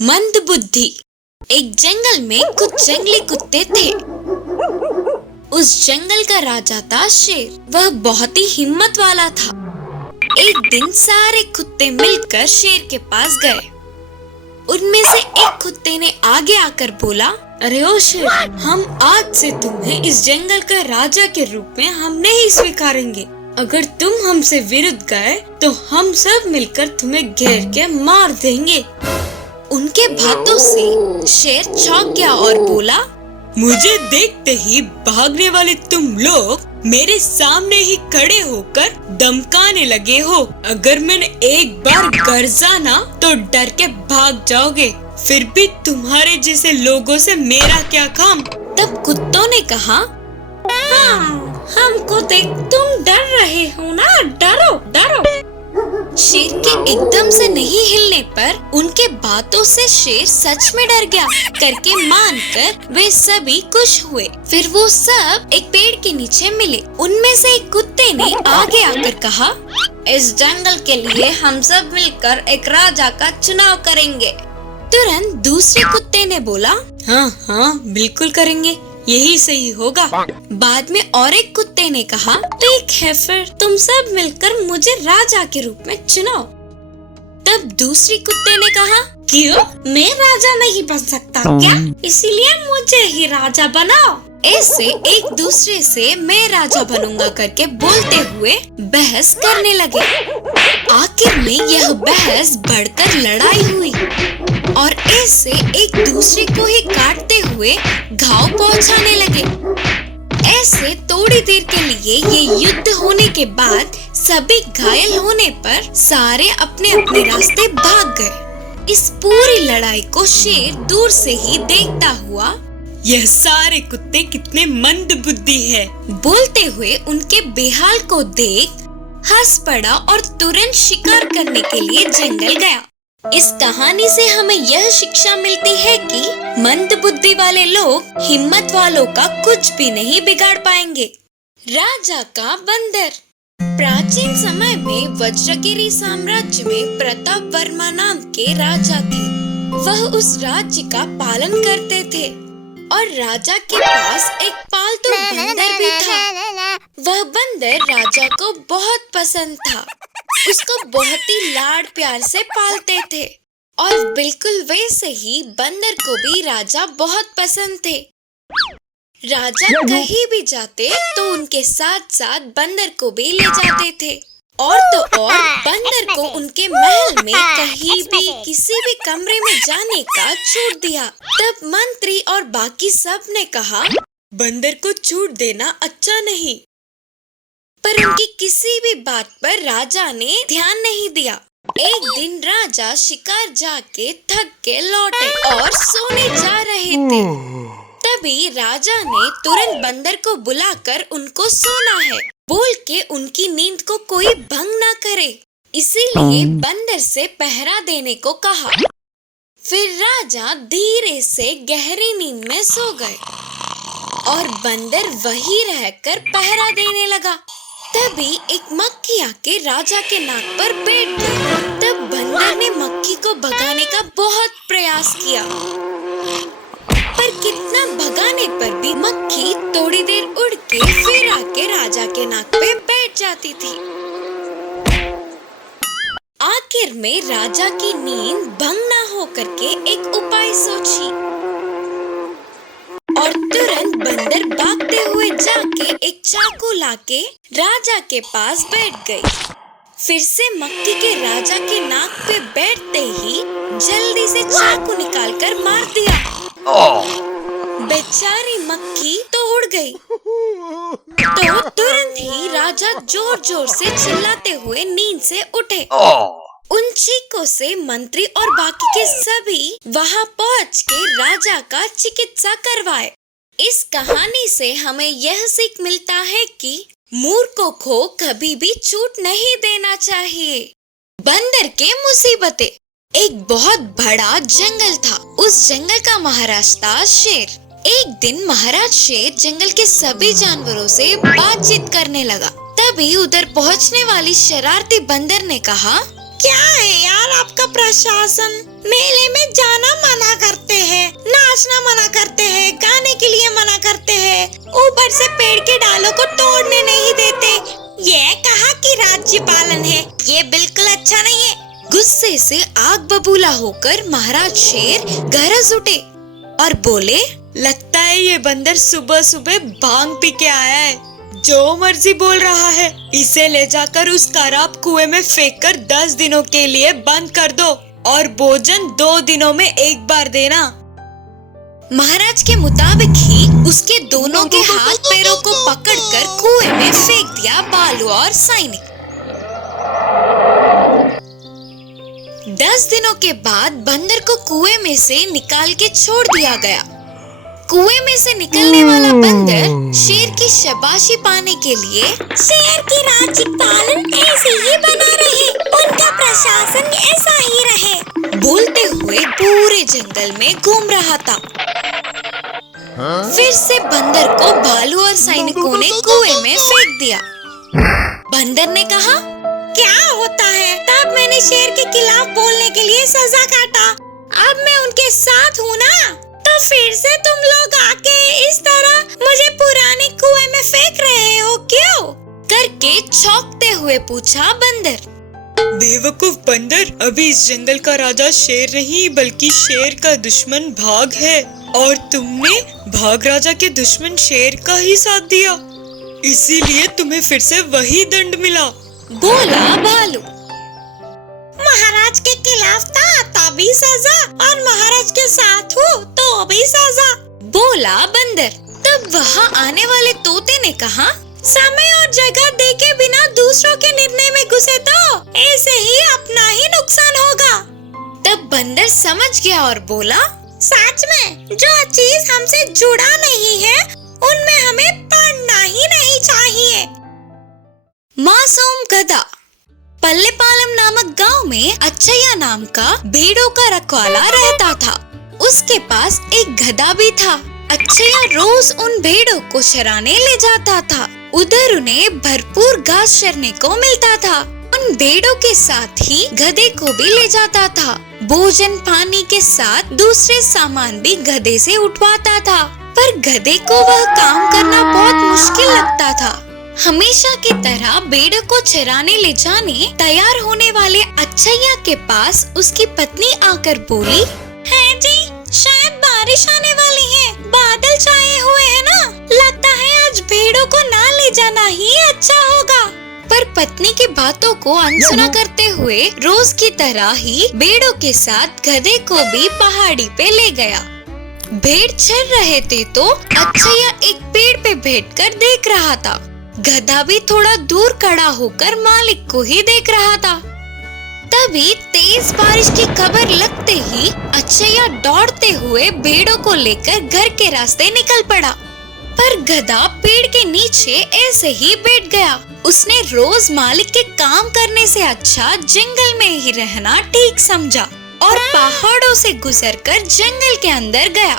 मंदबुद्धि। एक जंगल में कुछ जंगली कुत्ते थे। उस जंगल का राजा था शेर। वह बहुत ही हिम्मत वाला था। एक दिन सारे कुत्ते मिलकर शेर के पास गए। उनमें से एक कुत्ते ने आगे आकर बोला, अरे ओ शेर, हम आज से तुम्हें इस जंगल का राजा के रूप में हम नहीं स्वीकारेंगे। अगर तुम हमसे विरुद्ध गए तो हम सब मिलकर तुम्हें घेर के मार देंगे। उनके बातों से शेर चौंक गया और बोला, मुझे देखते ही भागने वाले तुम लोग मेरे सामने ही खड़े होकर धमकाने लगे हो। अगर मैंने एक बार गर्जा ना तो डर के भाग जाओगे। फिर भी तुम्हारे जैसे लोगों से मेरा क्या काम। तब कुत्तों ने कहा, हमको देख तुम डर रहे हो ना, डरो डरो। शेर के एकदम से नहीं हिलने पर उनके बातों से शेर सच में डर गया करके मानकर वे सभी खुश हुए। फिर वो सब एक पेड़ के नीचे मिले। उनमें से एक कुत्ते ने आगे आकर कहा, इस जंगल के लिए हम सब मिलकर एक राजा का चुनाव करेंगे। तुरंत दूसरे कुत्ते ने बोला, हाँ बिल्कुल करेंगे, यही सही होगा। बाद में और एक कुत्ते ने कहा, ठीक है फिर तुम सब मिलकर मुझे राजा के रूप में चुनाओ। तब दूसरे कुत्ते ने कहा, क्यों, मैं राजा नहीं बन सकता क्या? इसीलिए मुझे ही राजा बनाओ। ऐसे एक दूसरे से मैं राजा बनूंगा करके बोलते हुए बहस करने लगे। आखिर में यह बहस बढ़कर लड़ाई हुई और ऐसे एक दूसरे को ही काटते हुए घाव पहुंचाने लगे। ऐसे थोड़ी देर के लिए ये युद्ध होने के बाद सभी घायल होने पर सारे अपने अपने रास्ते भाग गए। इस पूरी लड़ाई को शेर दूर से ही देखता हुआ, यह सारे कुत्ते कितने मंदबुद्धि है, बोलते हुए उनके बेहाल को देख हंस पड़ा और तुरंत शिकार करने के लिए जंगल गया। इस कहानी से हमें यह शिक्षा मिलती है कि मंदबुद्धि वाले लोग हिम्मत वालों का कुछ भी नहीं बिगाड़ पाएंगे। राजा का बंदर। प्राचीन समय में वज्रगिरी साम्राज्य में प्रताप वर्मा नाम के राजा थे। वह उस राज्य का पालन करते थे और राजा के पास एक पालतू बंदर भी था। वह बंदर राजा को बहुत पसंद था। उसको बहुत ही लाड प्यार से पालते थे और बिल्कुल वैसे ही बंदर को भी राजा बहुत पसंद थे। राजा कहीं भी जाते तो उनके साथ साथ बंदर को भी ले जाते थे। और तो और बंदर को उनके महल में कहीं भी किसी भी कमरे में जाने का छूट दिया। तब मंत्री और बाकी सब ने कहा, बंदर को छूट देना अच्छा नहीं। पर उनकी किसी भी बात पर राजा ने ध्यान नहीं दिया। एक दिन राजा शिकार जाके थक के लौटे और सोने जा रहे थे। तभी राजा ने तुरंत बंदर को बुलाकर उनको सोना है बोल के उनकी नींद को कोई भंग ना करे, इसीलिए बंदर से पहरा देने को कहा। फिर राजा धीरे से गहरी नींद में सो गए और बंदर वही रहकर पहरा देने लगा। तभी एक मक्खी आके राजा के नाक पर बैठ गई। तब बंदर ने मक्खी को भगाने का बहुत प्रयास किया, पर कितना भगाने पर भी मक्खी थोड़ी देर उड़ के फिर आके राजा के नाक पे बैठ जाती थी। आखिर में राजा की नींद भंग ना हो करके एक उपाय सोची और तुरंत बंदर भागते हुए जाके एक चाकू लाके राजा के पास बैठ गई। फिर से मक्खी के राजा के नाक पे बैठते ही जल्दी से चाकू निकालकर मार दिया। बेचारी मक्खी तो उड़ गई। तो तुरंत ही राजा जोर जोर से चिल्लाते हुए नींद से उठे। उन चीखों से मंत्री और बाकी के सभी वहां पहुंच के राजा का चिकित्सा करवाए। इस कहानी से हमें यह सीख मिलता है कि मूर्खों को कभी भी छूट नहीं देना चाहिए। बंदर के मुसीबतें। एक बहुत बड़ा जंगल था। उस जंगल का महाराज था शेर। एक दिन महाराज शेर जंगल के सभी जानवरों से बातचीत करने लगा। तभी उधर पहुंचने वाली शरारती बंदर ने कहा, क्या है यार आपका प्रशासन, मेले में जाना ऊपर से पेड़ के डालों को तोड़ने नहीं देते। ये कहा कि राज्य पालन है, ये बिल्कुल अच्छा नहीं है। गुस्से से आग बबूला होकर महाराज शेर गरज उठे और बोले, लगता है ये बंदर सुबह सुबह भांग पी के आया है, जो मर्जी बोल रहा है। इसे ले जाकर उस खराब कुएं में फेंक कर 10 दिनों के लिए बंद कर दो और भोजन 2 दिनों में एक बार देना। महाराज के मुताबिक ही उसके दोनों के हाथ पैरों को पकड़कर कुएं में फेंक दिया बालू और सैनिक। 10 दिनों के बाद बंदर को कुएं में से निकाल के छोड़ दिया गया। कुएं में से निकलने वाला बंदर शेर की शाबाशी पाने के लिए शेर की राज्य पालन ऐसे ही बना रहे, उनका प्रशासन ऐसा ही रहे, बोलते हुए पूरे जंगल में घूम रहा था। फिर से बंदर को भालू और सैनिकों ने कुएं में फेंक दिया। बंदर ने कहा, क्या होता है? तब मैंने शेर के खिलाफ बोलने के लिए सजा काटा, अब मैं उनके साथ हूँ ना, तो फिर से तुम लोग आके इस तरह मुझे पुराने कुएं में फेंक रहे हो क्यों? करके चौंकते हुए पूछा बंदर। बेवकूफ बंदर, अभी इस जंगल का राजा शेर नहीं बल्कि शेर का दुश्मन भाग है, और तुमने भाग राजा के दुश्मन शेर का ही साथ दिया, इसीलिए तुम्हें फिर से वही दंड मिला, बोला भालू। महाराज के खिलाफ था तभी सजा, और महाराज के साथ हूँ तो भी सजा, बोला बंदर। तब वहाँ आने वाले तोते ने कहा, समय और जगह देखे बिना दूसरों के निर्णय में घुसे तो ऐसे ही अपना ही नुकसान होगा। तब बंदर समझ गया और बोला, सच में जो चीज हमसे जुड़ा नहीं है उनमें हमें पड़ना ही नहीं चाहिए। मासूम गधा। पल्लेपालम नामक गांव में अच्छैया नाम का भेड़ों का रखवाला रहता था। उसके पास एक गधा भी था। अच्छैया रोज उन भेड़ों को चराने ले जाता था। उधर उन्हें भरपूर घास चरने को मिलता था। उन भेड़ों के साथ ही गधे को भी ले जाता था। भोजन पानी के साथ दूसरे सामान भी गधे से उठवाता था, पर गधे को वह काम करना बहुत मुश्किल लगता था। हमेशा की तरह भेड़ों को चराने ले जाने तैयार होने वाले अच्छैया के पास उसकी पत्नी आकर बोली, है जी, शायद बारिश आने वाली है, बादल छाए हुए हैं ना, लगता है आज भेड़ों को ना ले जाना ही अच्छा होगा। पर पत्नी की बातों को अनसुना करते हुए रोज की तरह ही भेड़ों के साथ गधे को भी पहाड़ी पे ले गया। भेड़ चर रहे थे तो अच्छैया एक पेड़ पे बैठकर देख रहा था। गधा भी थोड़ा दूर खड़ा होकर मालिक को ही देख रहा था। तभी तेज बारिश की खबर लगते ही अच्छैया दौड़ते हुए भेड़ों को लेकर घर के रास्ते निकल पड़ा। पर गधा पेड़ के नीचे ऐसे ही बैठ गया। उसने रोज मालिक के काम करने से अच्छा जंगल में ही रहना ठीक समझा और पहाड़ों से गुजरकर जंगल के अंदर गया।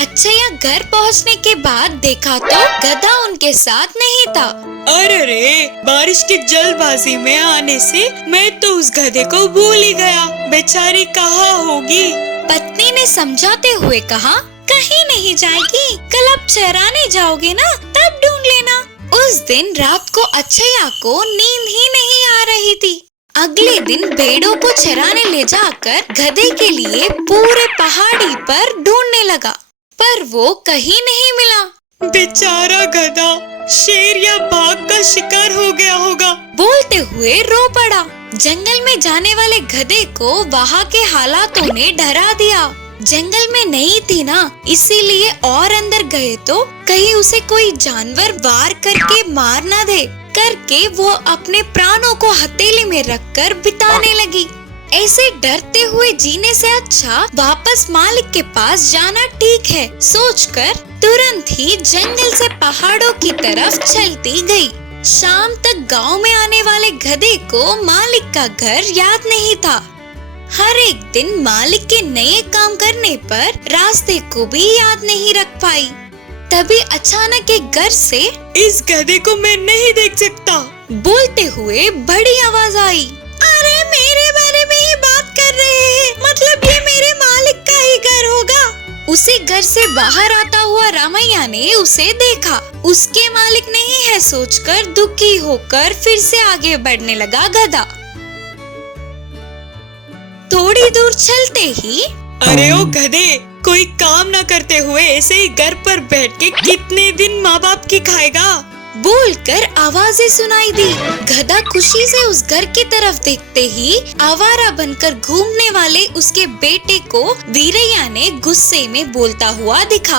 अच्छैया घर पहुंचने के बाद देखा तो गधा उनके साथ नहीं था। अरे रे, बारिश की जल्दबाजी में आने से मैं तो उस गधे को भूल ही गया, बेचारी कहाँ होगी? पत्नी ने समझाते हुए कहा, कहीं नहीं जाएगी, कल आप चराने जाओगे ना, तब ढूंढ लेना। उस दिन रात को अच्छैया को नींद ही नहीं आ रही थी। अगले दिन भेड़ों को चराने ले जाकर गधे के लिए पूरे पहाड़ी पर ढूंढने लगा, पर वो कहीं नहीं मिला। बेचारा गधा शेर या बाघ का शिकार हो गया होगा, बोलते हुए रो पड़ा। जंगल में जाने वाले गधे को वहाँ के हालातों ने डरा दिया। जंगल में नहीं थी ना, इसीलिए और अंदर गए तो कहीं उसे कोई जानवर वार करके मार ना दे करके वो अपने प्राणों को हथेली में रखकर बिताने लगी। ऐसे डरते हुए जीने से अच्छा वापस मालिक के पास जाना ठीक है सोचकर तुरंत ही जंगल से पहाड़ों की तरफ चलती गई। शाम तक गांव में आने वाले गधे को मालिक का घर याद नहीं था। हर एक दिन मालिक के नए काम करने पर रास्ते को भी याद नहीं रख पाई। तभी अचानक एक घर से, इस गधे को मैं नहीं देख सकता, बोलते हुए बड़ी आवाज आई। अरे मेरे बारे में ही बात कर रहे हैं, मतलब ये मेरे मालिक का ही घर होगा। उसे घर से बाहर आता हुआ रामैया ने उसे देखा। उसके मालिक नहीं है सोचकर दुखी होकर फिर से आगे बढ़ने लगा गधा। थोड़ी दूर चलते ही अरे ओ गधे, कोई काम ना करते हुए ऐसे ही घर पर बैठ के कितने दिन माँ बाप की खाएगा? बोलकर आवाजें सुनाई दी। गधा खुशी से उस घर की तरफ देखते ही आवारा बनकर घूमने वाले उसके बेटे को वीरैया ने गुस्से में बोलता हुआ दिखा।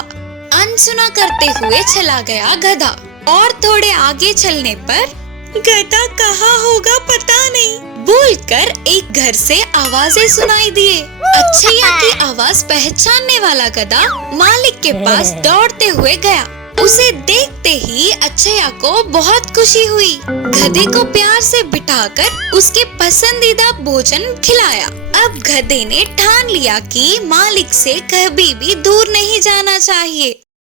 अनसुना करते हुए चला गया गधा। और थोड़े आगे चलने पर गधा कहाँ होगा पता नहीं, बोलकर एक घर से आवाजें सुनाई दिए। अच्छैया की आवाज पहचानने वाला गधा मालिक के पास दौड़ते हुए गया। उसे देखते ही अच्छैया को बहुत खुशी हुई। गधे को प्यार से बिठाकर उसके पसंदीदा भोजन खिलाया। अब गधे ने ठान लिया कि मालिक से कभी भी दूर नहीं जाना चाहिए।